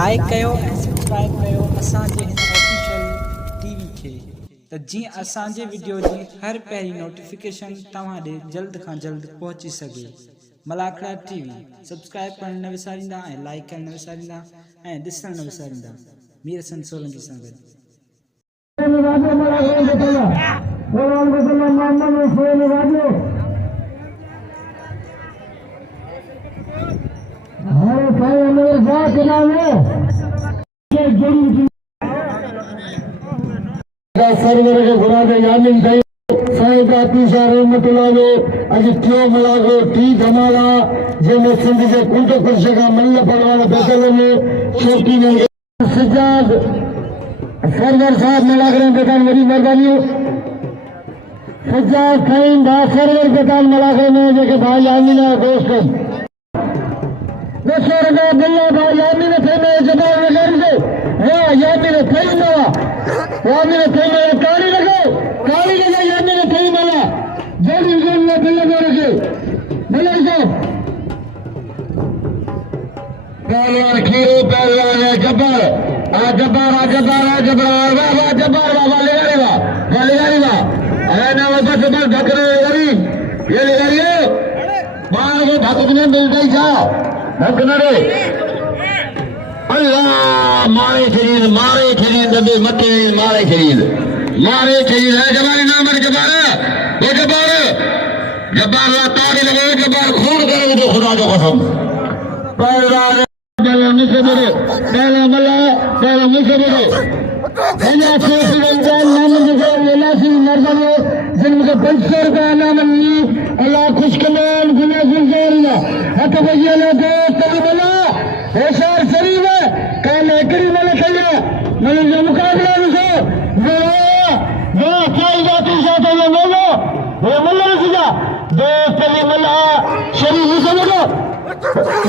Like कयो ऐं subscribe कयो असांजे हिन ऑफिशियल टीवी खे त जीअं असांजे वीडियो जी हर पहिरीं नोटिफिकेशन तव्हां ॾे जल्द खां जल्द पहुची सघे। मलाखड़ा टीवी सब्सक्राइब करण न विसारींदा ऐं लाइक करण न विसारींदा ऐं ॾिसण न विसारींदा। मीर हसन सोलंकी सां गॾु। सरवर के खुदा के यामिन कई साईं का पीसा रहमतुल्लाह जो अज क्यों मलागो टी धमाला जंहिंमें सिंध जे कुंड कुर्श खां मल्ल पलवान बेतल में शौकी में सजाद सरवर साहब मलागरे बेतान वॾी महिरबानी सजाद साईं भा सरवर बेतान मलागरे में जेके भाई आमीन दोस्त नसर का बिल्ला भाई आमीन थे में जवाब लॻाइण दे वाह यामीन थई न यामीन थई में काली लॻो यामीन थई मला जल्दी जल्दी बिल्ला रखे बिल्ला को पहलवान खीरो पहलवान है जब्बार वाह वाह जब्बार वाह ले वाह है ना बस ढकरे गरी ये ले गरी मार को ढकने मिल गई जा ढकने रे अल्लाह मारे शरीर दबे मथे मारे शरीर है जबारी नाम है जबार ला ताड़ी लगे जबार खून करे तो खुदा जो कसम पहला मुझसे बोले पहला मल्ला पहला मुझसे बोले अल्लाह से रमजान नाम जगह वेला सी नरबले जिनमें के 500 रुपया नाम नी अल्लाह खुश कमान गुना गुजारिया हत भैया ने दो कभी बोला होशियार शरीफ है काले करी वाले खेला मैंने जो मुकाबला से वो खेल जाती जाते ये मोलो वो मल्ला सीधा दो कभी मल्ला शरीफ से बोलो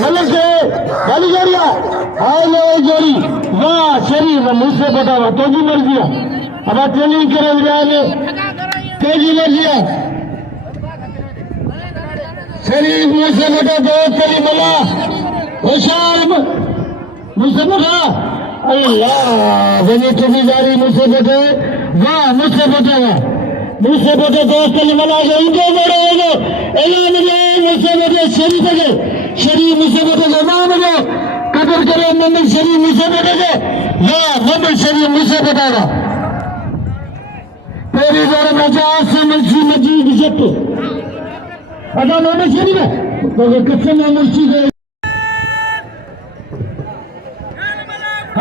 मल्ला से गाली जोड़िया हाय ले जोड़ी वाह शरीफ मुझसे बतावा तो जी मर्जी है अब ट्रेनिंग करे जाने तेजी मर्जी शरीफ मुझसे बता दो कभी मल्ला होशियार मुझसे बता अल्लाह बनी ठेकेदारी मुझसे बते वाह मुझसे बते दोस्त मला इनको बड़े होगा ऐलान मुझसे बते शरीफ मुझसे बते नाम जो कदर करे मोहम्मद शरीफ मुझसे बते वाह मोहम्मद शरीफ मुझसे बताएगा तेरी बार मजाक से मस्जिद जब अदा मोहम्मद शरीफ है तो कितने मस्जिद है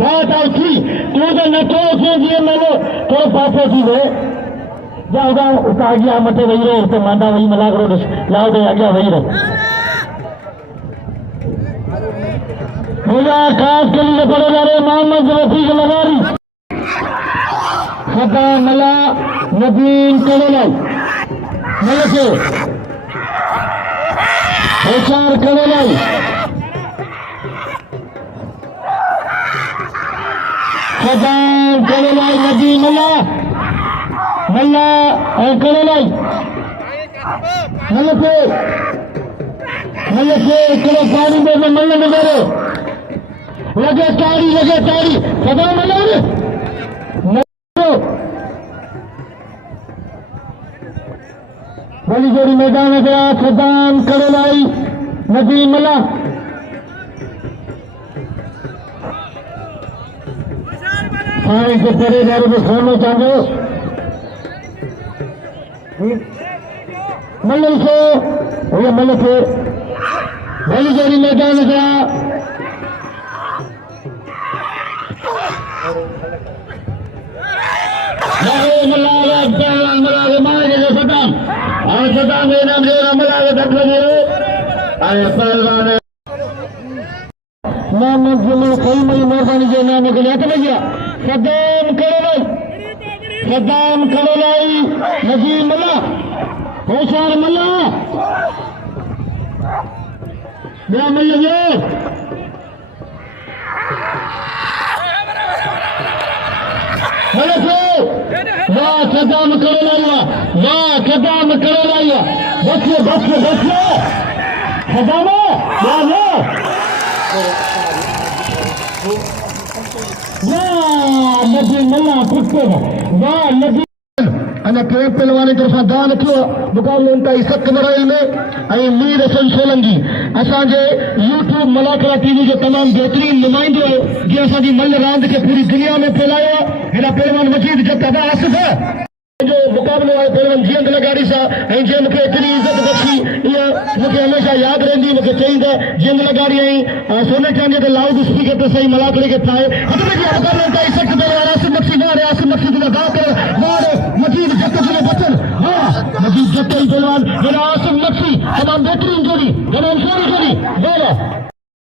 बात आई थी तो नथो से जे मनो तो पापो थी वे जाओगा उता गया मते वही रे तो मांडा वही मला करो लाओ दे आगे वही रे मुझे खास के लिए पड़े जा रहे मोहम्मद रफीक लगारी खदा मला नबीन करेलाई मलके होशियार करेलाई खदा करेलाई नबी मला करेलाई मलके करो पानी में मल्ल में मेरे लगे ताड़ी सदा मना वाली जोड़ी मैदान गया सदाम करेलाई नबी मला सारे के परे बारे में खाना चाहो मल्ल से मल्ल से वाली जोड़ी मैदान गया मेहरबानी जो नाम के लिए भैया सदाम करेलाई नबी मला होशियार मला मल्ल कदम करो लाइया वाह कदम करो लाइया बच्चे बच्चे बच्चे कदम वाह नदी मल्ला पुट्टे वाह नदी अने टे पहलवान तरफा दान थियो मुकाबलो ताई सख्त मराइल में ऐं मीर हसन सोलंकी असांजे यूट्यूब मलाकरा टीवी जो तमाम बेहतरीन नुमाइंदो जो असांजी मल्ल रांद के पूरी दुनिया में फैलायो हेॾा पहलवान मजीद जब अदा आसिफ जो मुकाबलो आहे पहलवान जीअंद लगाड़ी सां ऐं जंहिं मूंखे एतिरी इज़त बख़्शी इहा मूंखे हमेशह यादि रहंदी मूंखे चईंदा जीअंद लगाड़ी ऐं सोने चांदीअ ते लाउड स्पीकर ते सही मलाकड़े खे ठाहे हिकु ॿिए जी मुकाबलो ताईं सख़्त पहलवान आसिफ बख़्शी वारे आसिफ बख़्शी तुंहिंजा गा कर वारे मजीद जट तुंहिंजे बचन हा मजीद जट ई पहलवान हेॾा आसिफ बख़्शी तमामु बहितरीन जोड़ी तमामु सुहिणी जोड़ी वाह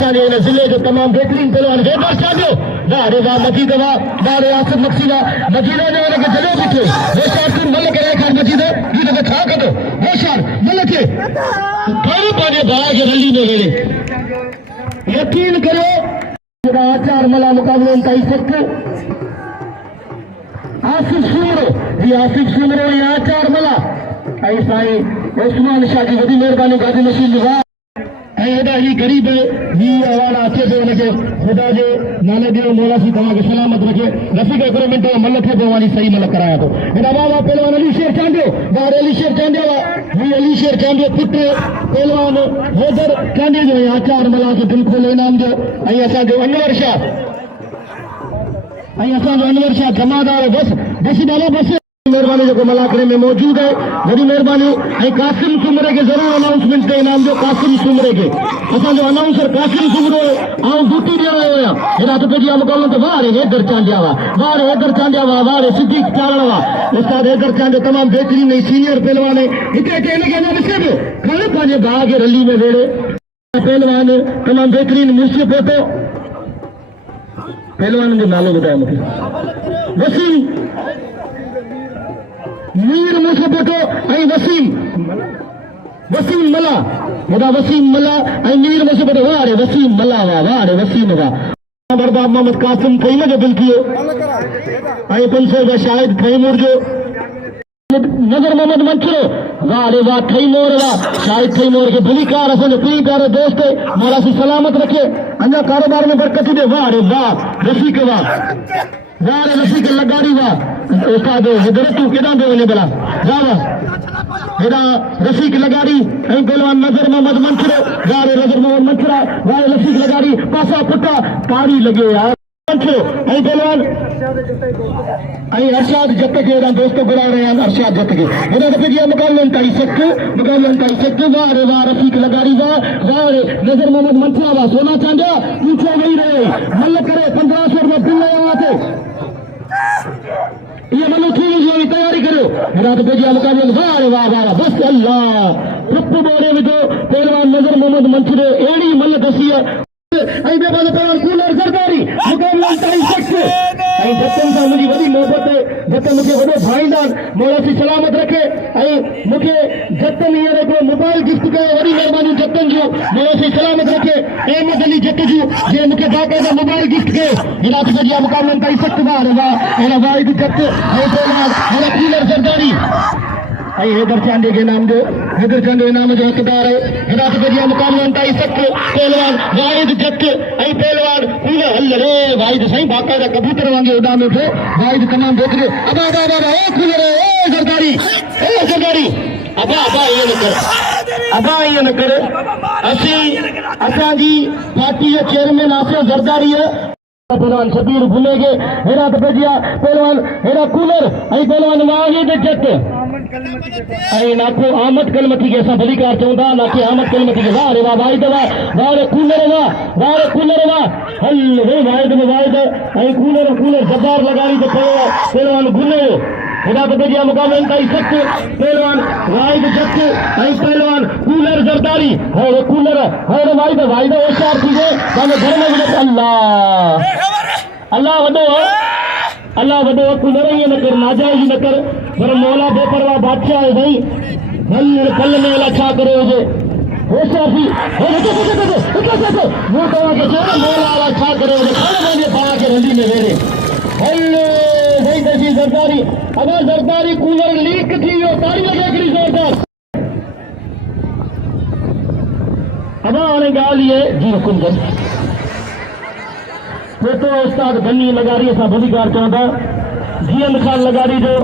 इन जिले जो तमाम बेहतरीन पहलवान वेदर चांडियो वाह रे वाह मजीद वाह रे आसिफ बख़्शी वाह मजीद ने उनके जगह बीठो होशियार तू मल करे खान मजीद ये तो छा कदो होशियार मल के थोड़ी पाने भाई के रली में वेड़े यकीन करो जेड़ा आचार मला मुकाबले ताई सक आसिफ सुमरो ये आसिफ सुमरो ये आचार मला आई साई उस्मान शाह की वडी मेहरबानी गादी मशीन वाह हेॾा ही गरीब ही आवाज़ अचे पियो हुनखे ख़ुदा जे नाले ॾियो मौला सी तव्हांखे सलामत रखे रफ़ीक हिकिड़ो मिंट मल थे पोइ वञी सही मल करायां थो हेॾा बाबा पहलवान अली शेर चांडियो ॿार अली शेर चांडियो आहे ही अली शेर चांडियो पुटु पहलवान हैदर चांडियो जो ऐं आचार मला खे बिल्कुलु इनाम जो ऐं असांजो अनवर शाह जमादार बस डालो बस मेहरबानी जो मलाकड़े में मौजूद है बड़ी मेहरबानी कासिम सुमरे के जरूर अनाउंसमेंट थे इनाम जो कासिम सुमरे के असो अनाउंसर कासिम सुमरो आउं ड्यूटी ॾियण आयो आहियां हेॾा त पंहिंजी मुकाबलो त वाह रे हैदर चांडिया वाह रे सिद्दीक चारण वाह उस्ताद हैदर चांडियो तमामु बेहतरीन सीनियर पहलवान है हिते हिनखे अञा ॾिसे पियो खणे पंहिंजे भाउ खे रली में वेड़े पहलवान तमामु बेहतरीन मुंशी पोतो पहलवान जो नालो ॿुधायो मूंखे वसीम मीर मुंहिंजो बेटो ऐं वसीम मला हेॾा वसीम मला ऐं मीर मुंहिंजो बेटो वाह रे वसीम मला वाह रे वसीम वाह बरबाब मोहम्मद कासिम फहीम जो दिल थियो ऐं 500 जो शाहिद फहीमूर जो नज़र मोहम्मद मंचरो वाह रे वाह ठईमोर वाह शाहिद ठईमोर के भलीकार असांजो प्रिय प्यारो दोस्त मौला सी सलामत रखे अञा कारोबार में बरकत दे वाह रे वाह रफ़ीक वाह रे रफ़ीक लगाड़ी वाह उस्ताद हज़रत तू केॾां पियो वञे भला वाह हेॾा रफ़ीक लगाड़ी ऐं पहलवान नज़र मोहम्मद मंचरो वाह रे नज़र मोहम्मद मंचरा वाह रे रफ़ीक लगाड़ी पासा पुटा ताड़ी लॻे यार मंचरो ऐं पहलवान ऐं अरशाद जत के हेॾा दोस्त घुराए रहिया आहिनि अरशाद जत के हेॾा दफ़े जी मुकाबलनि ताईं सख़्त वाह रे वाह रफ़ीक लगाड़ी वाह रे नज़र मोहम्मद मंचरा वाह सोना चांडिया पीछे वेही रहे मल करे 1500 रुपया बिल लॻाया थे ये मनो थी जी तैयारी करो हेॾा दफ़े जी मुकाबलनि वाह रे वाह बस अल्लाह रुप बोरे विधो पहलवान नज़र मोहम्मद मंचरो अहिड़ी मल दसी ऐं ॿियो पहलवान कूलर सरदारी मुकाबलनि ताईं सख़्त ऐं जतन सां मुंहिंजी वॾी मोहबत जतन मूंखे वॾो भाईंदा मौला सी सलामत रखे ऐं मूंखे जतन हींअर हिकिड़ो मोबाइल गिफ्ट कयो वॾी महिरबानी जतन जूं मौला सी सलामत रखे अहमद अली जट जूं जंहिं मूंखे बाक़ाइदा मोबाइल गिफ्ट कयो हेॾा दफ़े जी मुकाबलनि ताईं सख़्त वाह अहिड़ा वाहिद जट अहिड़ा कूलर सरदारी ऐं हैदर चांडियो के नाम जो हैदर चांडियो इनाम जो हक़दार है हेॾा दफ़े जी मुकाबलनि ताईं सख़्त पहलवान वाहिद जट ऐं पहलवान कूलर हल रे वाहिद साईं बाक़ाइदा कबूतर वांगुरु उॾामे थो वाहिद तमामु बेहतरीन अबा ओ कूलर ओ सरदारी अबा ईअं न कर असांजी पार्टी जो चेयरमैन आसिफ ज़रदारी पहलवान शबीर भुले के हेॾा दफ़े जी पहलवान हेॾा कूलर ऐं पहलवान वाहिद जट ऐं नाको आमद कलमती के असां भलीकार चवंदा नाके आमद कलमती के वाह रे वाह वाहिद वाह रे कूलर वाह हल रे वाहिद में वाहिद ऐं कूलर जब्बार लगाड़ी त पियो पहलवान गुले हेॾा दफ़े जी मुकाबलनि ताईं सख़्त पहलवान वाहिद जट ऐं पहलवान कूलर ज़रदारी है कूलर है वाहिद होशियार थी वियो पंहिंजे घर में बि अल्लाह वॾो कूलर ईअं न कर नाजाइज़ न कर पर मौला बेपरवाह बादशाह है भाई कल में अला छा करे हुजे होशियार थी वो तव्हांखे चयो मौला अला छा करे हुजे खण पंहिंजे भाउ खे रंडी में वेड़े हल भाई सरकारी अगर सरकारी कूलर लीक थी हो तारी लगे हिकिड़ी जोरदार अब हाणे ॻाल्हि इहे जी हुकुम कनि फोटो उस्ताद गनी लगारी असां बॉडीगार्ड चवंदा जीअं ख़ान लगारी जो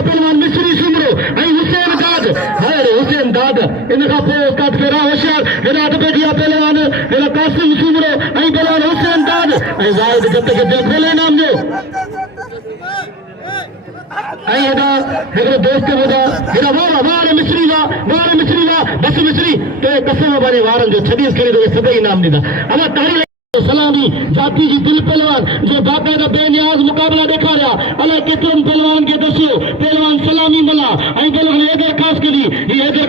पहलवान मिस्री सुमरो ऐं हुसैन दाद हाणे हुसैन दाद इन खां पोइ उस्ताद फेरा होशियार हिदायत पेजिया पहलवान हेॾा कासिम सुमरो ऐं पहलवान हुसैन दाद ऐं वाहिद जत खे खोले नाम जो ऐं हेॾा हिकिड़ो दोस्त ॿुधा हेॾा वार मिस्री वा बस मिस्री ते कसम भरे वारनि जो छॾीस करे तो सभई इनाम ॾींदा अमा तारी सलामी जाती जी दिल पहलवान जो बाक़ायदा बेनियाज मुकाबला ॾेखारिया अलाए केतिरनि पहलवान खे दसियो पहलवान सलामी मला ऐं पहलवान हैदर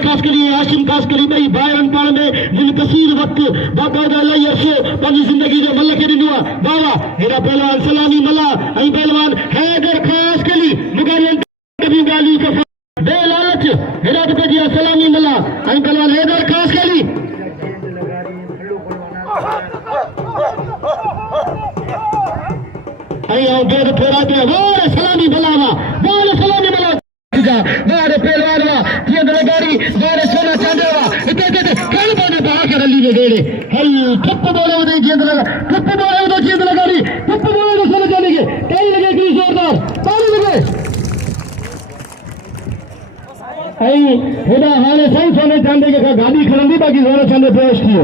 कासकली हाशिम कासकली ॿई भाइरनि पाण में जिन कसीर वक़्तु बाक़ायदा इलाही अरसो पंहिंजी ज़िंदगी जो मल खे ॾिनो आहे वाह हेॾा पहलवान सलामी मला ऐं पहलवान हैदर कासकली मुकाबलनि ॻाल्हियूं बेलालच हिदायत पेजिया सलामी मला ऐं पहलवान हैदर कासकली सलामी भलावा सलामी भला वारे पहलवान वा जिंद लगारी वारे सोना चांदवा इते कल बने बाहर अली में गेड़े हल ठप बोले उदे जिंद लगा ठप बोले उदे जिंद लगारी ठप बोले उदे सोना चांदी के कई लगे की जोरदार ताली लगे आई हेदा हाने सही सोने चांदी के गाड़ी खड़ंदी बाकी सोना चांदी पेश कियो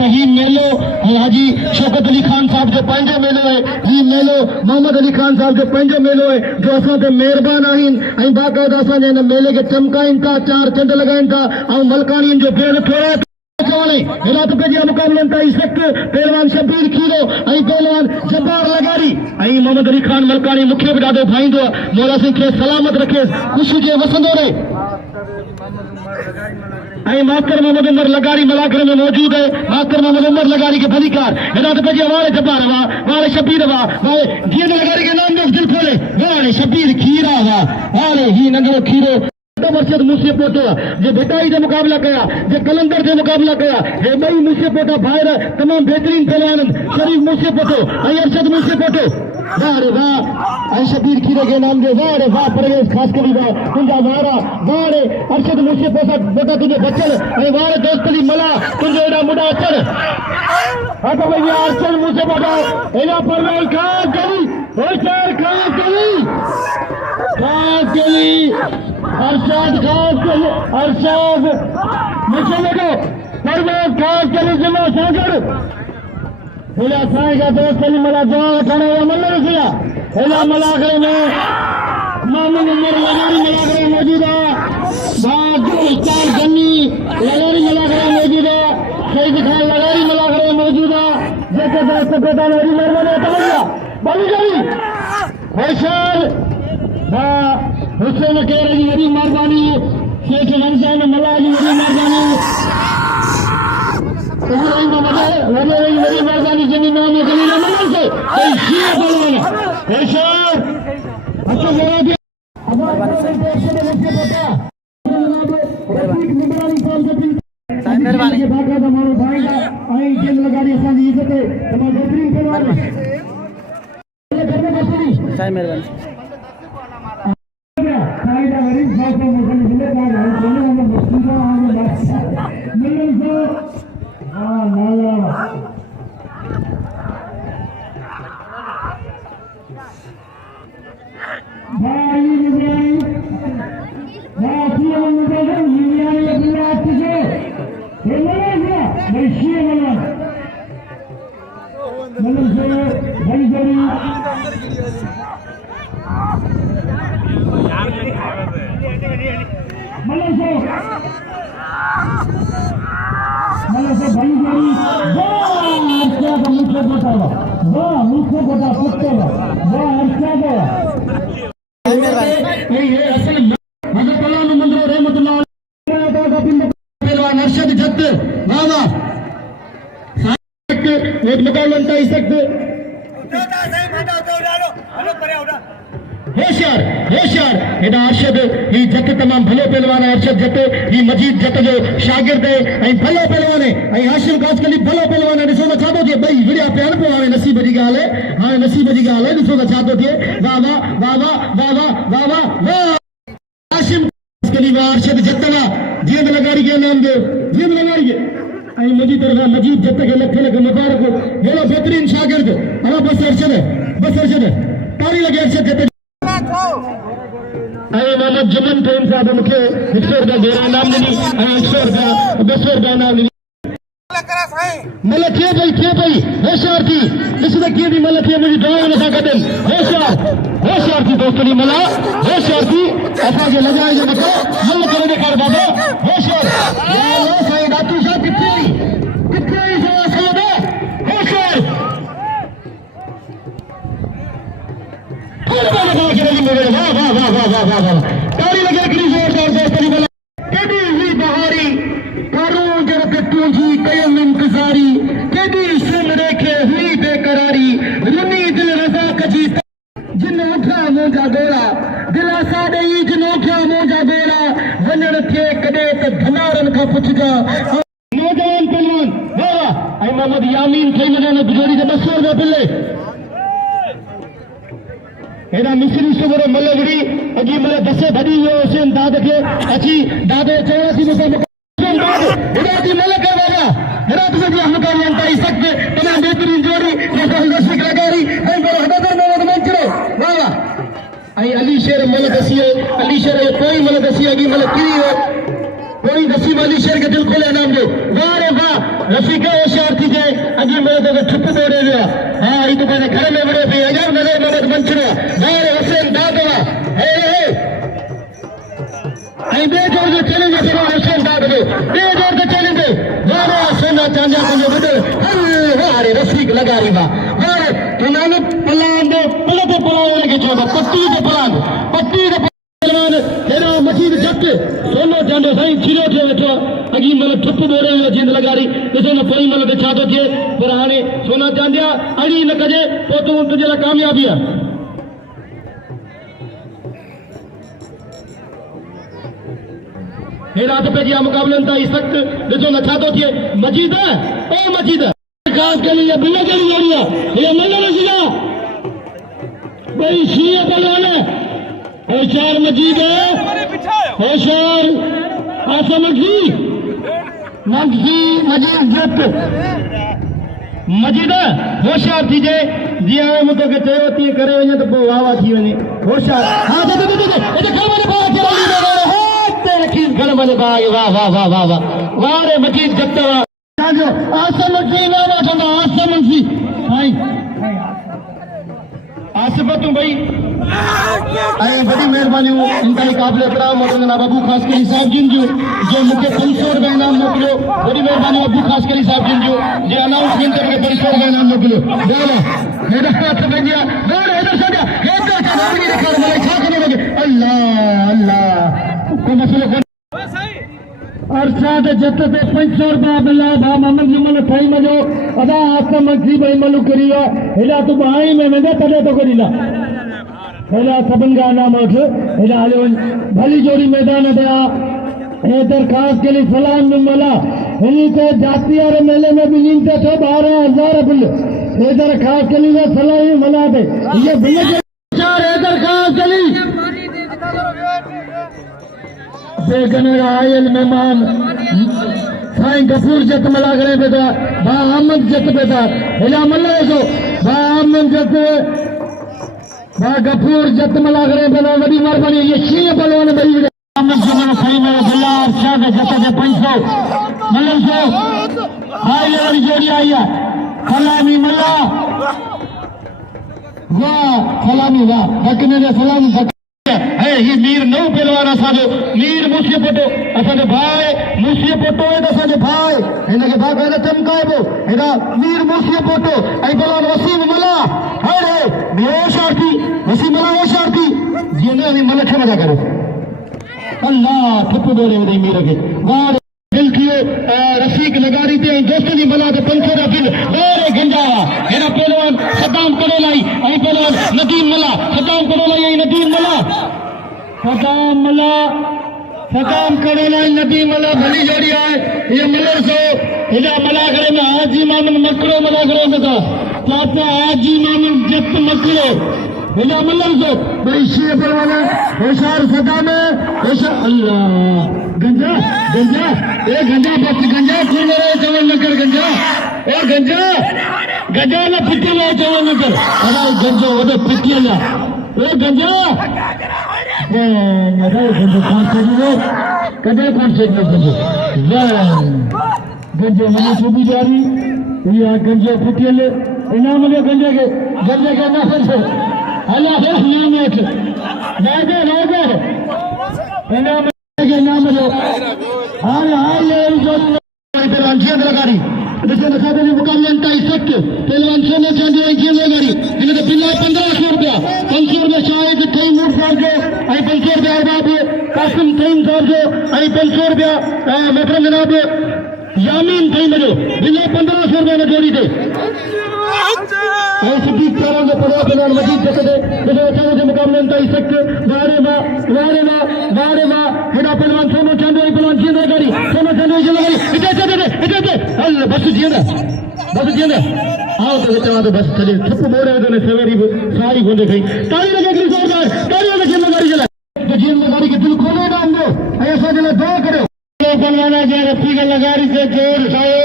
ही मेलो हाजी शौकत अली खान साहब जो पंहिंजो मेलो है ही मेलो मोहम्मद अली खान साहब जो पंहिंजो मेलो है जो असां ते महिरबान आहिनि ऐं बाक़ायदा असांजे हिन मेले खे चमकाइनि था चार चंड लॻाइनि था ऐं मलकाणियुनि जो भेड़ थोरा हिदायत पेजिया मुकाबलनि ताईं सख़्तु पहलवान शबीर खीरो ऐं पहलवान जब्बार लगारी ऐं मोहम्मद अली खान मलकाणी मूंखे बि ॾाढो भाईंदो आहे मौला सिंह खे सलामत रखेसि ख़ुशि जे वसंदो रहे ऐं मास्टर मोहम्मद उमर लगारी मलाकर में मौजूद है मास्टर मोहम्मद उमर लगारी के फरीकार हिदायत पेजिया वाले जब्बार वाले शबीर वाले जीअं लगारी के नाम में दिल खोले वाले शबीर खीरा वाले ही नंढो खीरो मर्शद मूसे पोटो जो बेटाई से मुकाबला कया जो कलंदर से मुकाबला कया हे ॿई मूसे पोटा भाइर तमाम बेहतरीन पहलवान शरीफ मूसे पोटो ऐं अरशद मूसे पोटो वाह रे वाह ऐं शबीर खीरे के नाम जो वाह रे वाह परवेज खास करी वाह तुंहिंजा वारा वाह रे अरशद मूसे पोटा तुंहिंजो बचल ऐं वाह रे दोस्त अली मला तुंहिंजो एॾा मुॾा अचल हा त भई अरशद मूसे पोटा एॾा परवेज खास करी होशियार खास करी अरशद खास करी अरशद मूसे पोटो परवेज खास करी जिमा सागर हेला साईं का दोस्त अली मला दुआ वठण जो मन रखिया हेला मलाखड़े में मामून उमर लगारी मलाखड़े मौजूद है बाग उस्ताद गनी लगारी मलाखड़े मौजूद है शहीद खान लगारी मलाखड़े मौजूद है जेके दोस्त बेटा मेरी मेहरबानी तवज्जो बालू जानी होशियार हुसैन के जी वरी मेहरबानी शेख मनसान मला जी वरी मेहरबानी वरी मेहरबानी जमीन में जमीन में से कोई शीर बोलना होशियार अच्छा जरा दिया मेहरबानी बाकायदा मानो भाई का आई जिन लगाड़ी असांजी इज्जत है तमाम बेहतरीन पहलवान साईं मेहरबानी साईं गरीब साहब को मुझे मिले का है सोने में मुस्लिम आने बात मिलन को हां नाला भाई निगरानी बाकियों निगरानी निगरानी अपनी आप से ये मलेशिया मलेशिया मलेशिया भाई जरी मलेशिया भाई जरी वाह अच्छा का मुझे पता वाह मुझे पता कुत्ते वाह अच्छा का ये असल हजरत अल्लाह मंदिर रहमतुल्लाह का पहलवान अरशद जत वाह वाह एक मुकाबला तय सकते होशियार होशियार हेॾा अरशद ही जत तमाम भलो पहलवान है अरशद जत ही मजीद जत जो शागिर्द है ऐं भलो पहलवान है ऐं हाशिम काजकली भलो पहलवान है ॾिसो त छा थो थिए ॿई विड़िया पिया आहिनि पोइ हाणे नसीब जी ॻाल्हि आहे हाणे नसीब जी ॻाल्हि आहे ॾिसो त छा थो थिए वाह वाह वाह वाह वाह वाह वाह वाह वाह हाशिम काजकली वाह अरशद जत वाह जीअं लगाड़ी के नाम दो जीअं लगाड़ी के ऐं मुंहिंजी तरफ़ां मजीद जत खे लख लख मुबारक हेड़ो बहितरीन शागिर्द हा बस अरशद तारी लॻे अरशद जत मोहम्मद जुमन टेम साहब मूंखे 100 रुपया घेरा इनाम ॾिनी ऐं 100 रुपया 200 रुपया इनाम ॾिनी मल थिए पई होशियार थी ॾिस त कीअं थी मल थिए मुंहिंजी दुआऊं नथा कढनि होशियार थी दोस्तनी मला होशियार थी असांखे लॻाए जो मथो मल करे ॾेखार बाबा होशियार साईं दातू साहब किथे आई सैयद होशियार तारी लगे हिकिड़ी ज़ोरदार दोस्तनी मला केॾी हुई बहारी कारूं जरत तुंहिंजी कयमि इंतज़ारी केॾी सुन रेखे हुई बेकरारी रुनी दिल रज़ा कजी जिन उठा मुंहिंजा ॻोड़ा दिलासा ॾेई जिन उठा मुंहिंजा ॻोड़ा वञण थिए कॾहिं त धनारनि खां पुछजा नौजवान पहलवान वाह ऐं मोहम्मद यामीन ठही वञनि गुज़ारी ते 200 रुपया पिले हेॾा मिस्री सुबुह मल विड़ी अॻी महिल दसे भॼी वियो हुसैन दाद खे अची दादो चवण थी मूंसां हेॾा थी मल कयो बाबा हेॾा तुंहिंजी हमकारी अंताई सख़्त तमामु बहितरीन जोड़ी रशीक लगारी ऐं हदर मोहम्मद मंचरो वाह वाह ऐं अली शेर मल दसी अली शेर जो कोई मल दसी अॻी महिल किरी वियो कोई दसी अली शेर खे दिलि खोले इनाम ॾियो वाह रे वाह रफ़ीक होशियार थी जाए अॻी महिल तोखे ठुप बोड़े वियो हा ही तूं पंहिंजे घर में विड़े पई अॼाब नज़र मोहम्मद मंचरो वाह रे हुसैन दाद वाह हे ऐं ॿिए जोर जो चैलेंज करो हुसैन दाद जो ॿिए जोर जो चैलेंज वाह रे सोना चांजा तुंहिंजो वॾो वाह रे रफ़ीक लगारी वाह रे तूं नालो पलांद पल ते पलांद खे चवंदो पट्टी ते पलांद पहलवान हेॾा मजीद जट सोनो चांदो साईं छिरो थियो वेठो अॻी महिल ठुप बोड़े वियो जिंद लगाड़ी ॾिसो न पोइ महिल छा थो थिए पर हाणे सोना चांदिया अड़ी न कजे पोइ तूं तुंहिंजे लाइ कामयाबी आहे हेॾा त पंहिंजी मुक़ाबलनि ताईं सख़्त ॾिसो न छा थो थिए मजीद ओ मजीद ख़ासि करे बिल कहिड़ी जोड़ी आहे हे मल रसीदा ॿई शींहं पहलवान होशियार मजीद होशियार आसम मक्सी मजीद जत मजीद होशियार थी जाए जीअं हाणे मूं तोखे चयो तीअं करे वञे त पोइ वाह वाह थी वञे होशियार हा घर भले भाग वाह वाह वाह वाह वाह वाह रे मजीद जत वाह आसम मक्सी नाम वठंदा आसम मक्सी साईं आसिफ़तूं भई ऐं वॾी महिरबानियूं इंतहाई क़ाबिल एतिराम जनाब अबू ख़ासकरी साहिब जिन जूं जो मूंखे 500 रुपया इनाम मोकिलियो वॾी महिरबानी अबू ख़ासकरी साहिब जिन जूं जे अनाउंसमेंट ते मूंखे 500 रुपया इनाम मोकिलियो हेॾा हथ पंहिंजी छा कंदो लॻे अल्लाह अल्लाह को मसइलो कोन्हे अरसाद जत ते 500 रुपया मिला भा मोहम्मद जुमन ठही मजो अदा आसम मक्सी भई मलू करी हेॾा तूं ॿाही में वेंदा तॾहिं तोखे ॾींदा हेॾा सभिनि खां इनाम वठि हेॾा हलियो वञ भली जोड़ी मैदान ते आहे हे दरख़्वास्त के लिए सलाम जुमला हिन ते जाती वारे मेले में बि नींद ते 12,000 बिल हे दरख़्वास्त के लिए सलाम मना ते ये बिल चार हे दरख़्वास्त के लिए बेगनर आयल मेहमान साईं गफूर जत मला करे बेटा भा अहमद जत बेटा हेला मल्ला जो भा अहमद जत भा गफूर जत मला करे बेटा वडी मेहरबानी ये शींहं पहलवान भई अहमद जुमन साईं में गुलाब शाह जत के 500 मल्ला जो हाय ये वाली जोड़ी आई है सलामी मल्ला वाह सलामी वाह हकने दे सलाम है ही मीर नौ पहलवान असांजो मीर मूसीअ पोटो असांजो भाई मूसीअ पोटो है असांजो भाई हिनखे बाक़ाइदा चमकाइबो हेॾा मीर मूसीअ पोटो ऐं पहलवान वसीम मला हाणे होशियार थी वसीम मला होशियार थी जीअं न मल छा मज़ा करे अल्लाह ठुप बोरे वॾे मीर खे वाह दिल थियो रफ़ीक लगारी ते ऐं दोस्तनि जी मला ते 500 बिल वारे गंजा हेॾा पहलवान पहलवान सदाम कड़ोलाई ऐं पहलवान नदीम मला सदाम कड़ोलाई ऐं नदीम मला सदाम कड़ोलाई नदीम मला भली जोड़ी आहे ये मलर सो हेॾा मला करे में हाजी मामन मकड़ो मला करे में था चाचा हाजी मामन जत मकड़ो हेॾा मलर सो भाई शेर पहलवान होशियार सदाम होशियार अल्लाह गंजा गंजा ए गंजा बस गंजा खून रहे चवल न कर गंजा ए गंजा गंजा न पिटी रहे चवल न कर अरे गंजो वडे पिटी ना ए गंजा अरे गंजो कौन से रे कदे कौन से गंजो गंजो मने सुबी जारी ये गंजो पिटी ले इनाम ले गंजे के नाम से अल्लाह है नाम है राजा इनाम के नाम लो हाल ये पहलवान जी लगारी जैसे दिखाते हैं मुकाबला अंताई सख्त पहलवान सोने चांदी आई जी लगारी इन्हें बिल्ला 1500 रुपया 500 रुपया शायद कई मूड साहब जो आई 500 रुपया अरबाब कासिम तईम साहब जो आई 500 रुपया मोहतरम जनाब यामीन तईम जो बिल्ला 1500 रुपया में जोड़ी थे ऐसे बीच चारों के पहलवान मजीद जैसे जैसे अचानक से मुकाबला अंताई सख्त वारे वाह हेड़ा पहलवान सोनो चांदी पहलवान जी लगारी सोनो चांदी जी लगारी इधर अल्लाह बस जींदा आओ तो चला तो बस चले थप मोड़े तो ने सवेरी सारी गोंदे गई ताली लगे कि जोरदार ताली लगे जींदा गाड़ी चला तो जींदा गाड़ी के दिल खोले ना हम ऐसा जला दुआ करो पहलवाना जे रफी का लगारी से जोर साओ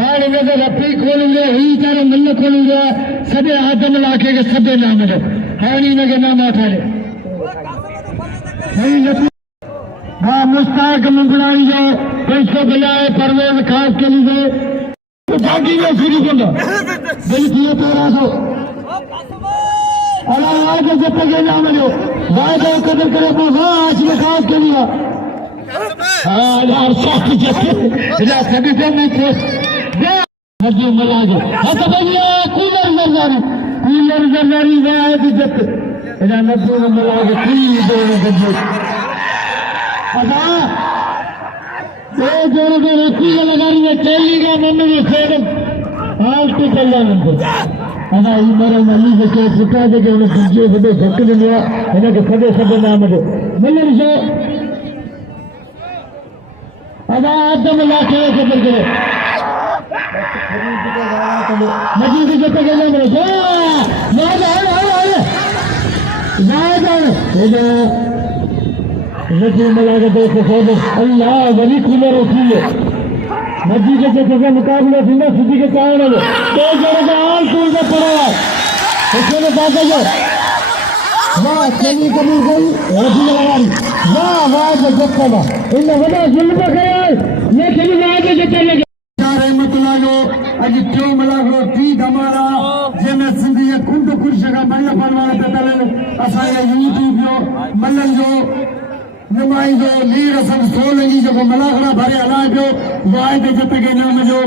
हाल में तो रफी खोलूंगे ही चारों मिल खोलूंगा सबे आदम लाके के सबे नाम दो हानी में के नाम उठा ले सही हाँ मुश्ताक मुगलानी जो 500 बजाए परवेज खास के लिए तो बाकी में शुरू करना दिल किए 1300 अल्लाह आगे जब तक ये नाम लो वायदा कदर करे तो हाँ आज में खास के लिए हाँ यार साथ जैसे इधर सभी से नहीं थे नदी मला जो हाँ तो भैया कूलर जरदारी वाह भी जब इधर नदी मला जो कूलर जोर में रस्सी का लगा रही है चैली का मम्मी ने शेर हाल तो चल रहा है अना ये मेरा मम्मी के शेर फुटा दे के उन्हें संजय बड़े धक्के दे दिया इन्हें के सदे नाम दे मम्मी ने शेर अना आदम ला के कदर करे मजीद के जगह के नाम दे ना नदी मला के दोस्त अल्लाह वली कूलर उठी है नदी के जगह मुकाबला थी ना सुधी के कारण है तो जरा का हाल टूल में पड़ा है उसने बात है वाह चली कभी गई रफी लगारी वाह जब का इन वडा जुल्म करे ये चली वाह के चले रहमतुल्लाह जो अज क्यों मला को ती धमारा जे में सिंधी कुंड कुर्शगा मल्ल पलवान पे तले असा यूट्यूब जो मल्लन जो नुमाइंदो लीर असन सोलंगी जो मलाखड़ा भरे हलाए पियो वाह ते जत के नाम जो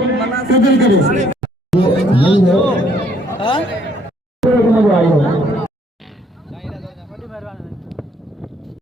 कदर करे